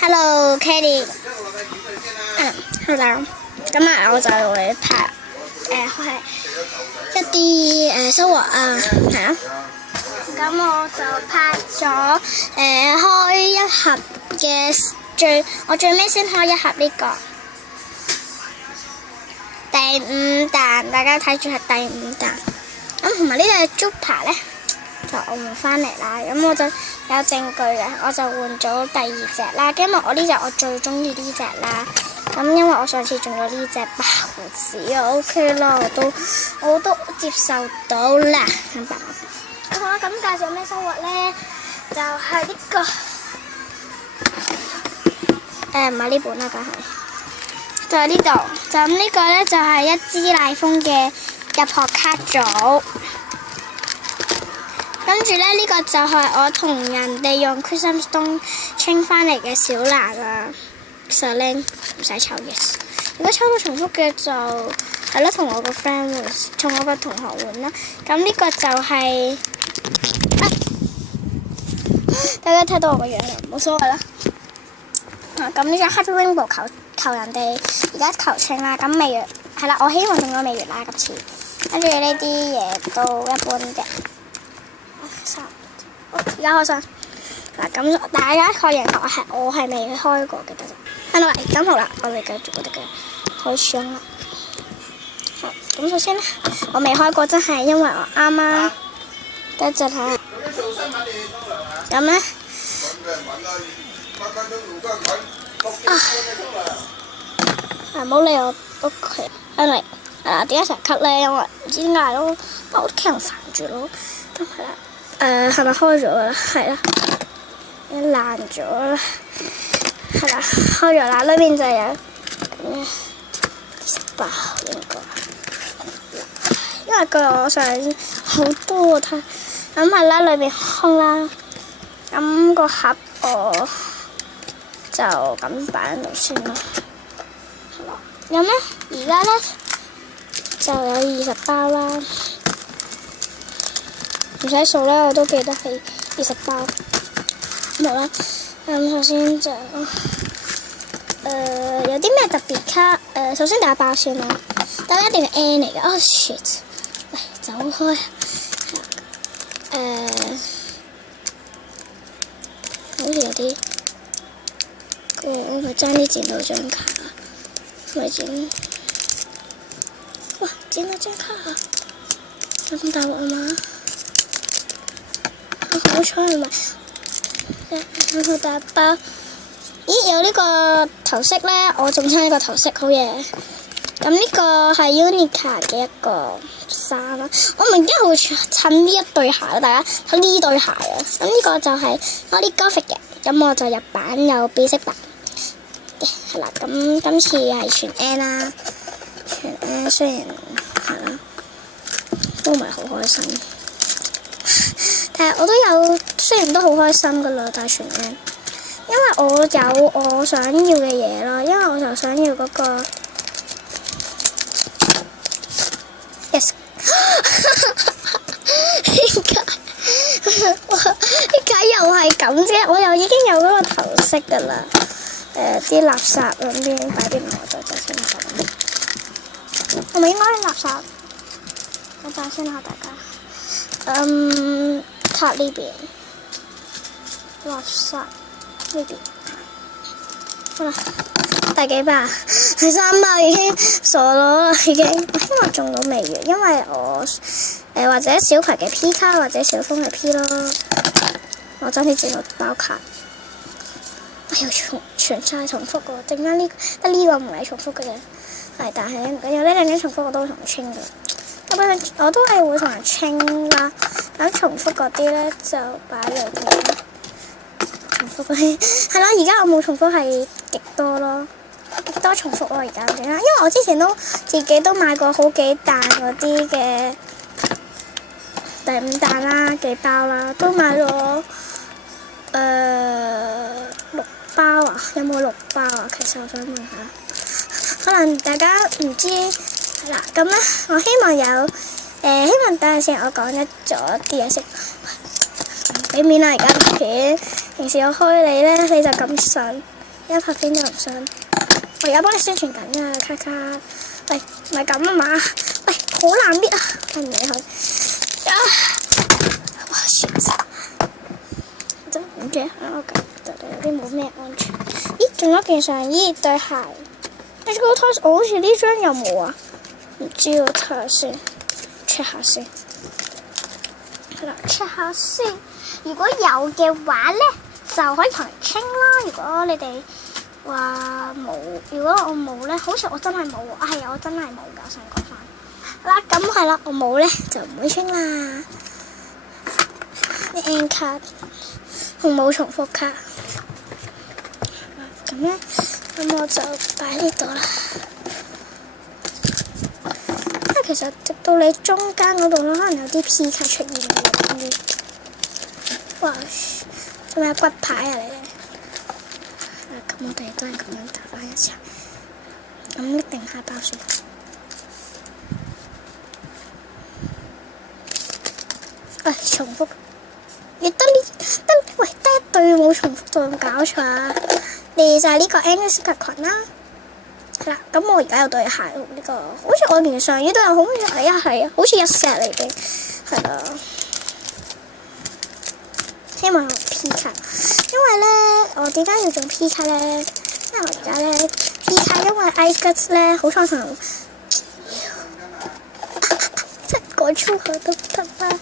Hello Katie，係啦，今日我就會拍一啲收穫啊，係啊。咁我就拍咗開一盒嘅我最尾先開一盒呢個第5彈，大家睇住係第5彈。咁同埋呢隻 Jupiter 咧，就我換翻嚟啦。咁我就有證據嘅，我就換咗第2隻啦。因為我呢隻我最中意呢隻啦。咁因為我上次中咗呢隻白胡子啊 ，OK 啦，我都接受到啦。明白。好啦，咁介紹咩收穫咧？就係呢個唔係呢本啦，梗係就係呢度。就咁呢個咧，就係一支奶風嘅入學卡組。跟住咧，呢個就係我同人哋用 Christmas Stone 清翻嚟嘅小蘭啊，實靚唔使抽 yes。如果抽到重複嘅就係咯，同我個 friend 換，同我個同學換啦。咁呢個就係大家睇到我個樣啦，冇所謂啦。咁呢張 Happy Rainbow 求人哋而家求清啦，咁未完係啦，我希望中咗未完啦今次。跟住呢啲嘢都一般嘅。而家開箱嗱，咁大家確認我係未開過嘅，得啦。咁好啦，我哋繼續我哋嘅開箱啦。好，咁首先咧，我未開過，真係因為我啱啱等陣睇。咁咧唔好理我屋企，因為點解成日咳咧？因為唔知點解咯，我屋企人煩住咯。咁係啦。係咪開咗啦？係啦，爛咗啦，係啦，開咗啦。裏面就有包應該，因為據我上好多睇，咁係啦，裏面空啦。咁個盒我就咁擺喺度先啦。係啦，咁咧而家咧就有20包啦。唔使數啦，我都記得係20包。好啦，咁首先就有啲咩特別卡？首先第一包先啦，但係一定係 N 嚟嘅。Oh shit！ 喂，走開！好似有啲我咪爭啲剪到張卡，咪剪？哇！剪到張卡啊！咁大鑊啊嘛！好彩唔係，然後第一包，咦有呢個頭飾咧，我中親呢個頭飾好嘢。咁呢個係 Unica 嘅一個衫啦，我唔知會襯呢一對鞋啦，大家睇呢對鞋啊。咁呢個就係Molly Gothic嘅，咁我就日版有比色版嘅，係啦。咁今次係全 N 啦，全 N 雖然係啦，都唔係好開心。我都有，雖然都好開心噶啦，但係全 N， 因為我有我想要嘅嘢咯，因為我就想要嗰個 yes， 點解又係咁啫？我又已經有嗰個頭飾噶啦，啲垃圾兩邊擺啲唔好再先啦，係咪應該垃圾？我等先啦，大家。卡呢邊，垃圾呢邊，好啦，第幾包？第3包已經傻咗啦，已經。我希望中到未完，因為我或者小葵嘅 P 卡，或者小峰嘅 P 咯。我爭啲剪到包卡，我又全晒重複喎，陣間得呢個唔係重複嘅啫。係，但係唔緊要，呢兩張重複我都會同人清嘅。我都係會同人清啦，咁重複嗰啲咧就擺裏邊。重複嗰啲係咯，而家我冇重複係極多咯，極多重複咯而家點解？因為我之前都自己都買過好幾彈嗰啲嘅第5彈啦，幾包啦，都買咗6包啊？有冇6包啊？其實我想問下，可能大家唔知。係啦，咁咧，我希望有希望等陣先，我講咗啲嘢先。俾面啦，而家片，平時我開你咧，你就咁順，一拍片都唔信。我而家幫你宣傳緊啊，卡卡。喂，唔係咁啊嘛。喂，好難搣啊，唔理佢。啊！哇 shit！ 真唔嘅，我覺得有啲冇咩安全。咦，仲有件上衣對鞋。你個拖我好似呢張有冇啊？唔知喎，睇下先 ，check 下先。係啦 ，check 下先。如果有嘅話咧，就可以同人傾啦。如果你哋話冇，如果我冇咧，好似我真係冇喎。係啊，我真係冇㗎，我想講翻。好啦，咁係啦，我冇咧就唔會傾啦。N 卡，紅帽重複卡。咁咧，咁我就擺呢度啦。其實直到你中間嗰度咧，可能有啲 P 卡出現嘅。哇！做咩骨牌啊你？咁我哋都係咁樣打翻一齊。咁一定下包先。重複。亦得喂，得一對冇重複到，有冇搞錯啊？你就係呢個 Angus 嘅裙啦。係啦，咁我而家有對鞋，呢個好似我連上衣都有，好似係啊，好似一 set 嚟嘅，係啦。希望有 P 卡，因為咧，我點解要做 P 卡咧？因為我而家咧 P 卡，因為 iGuts 咧好彩即係講粗口都得啦。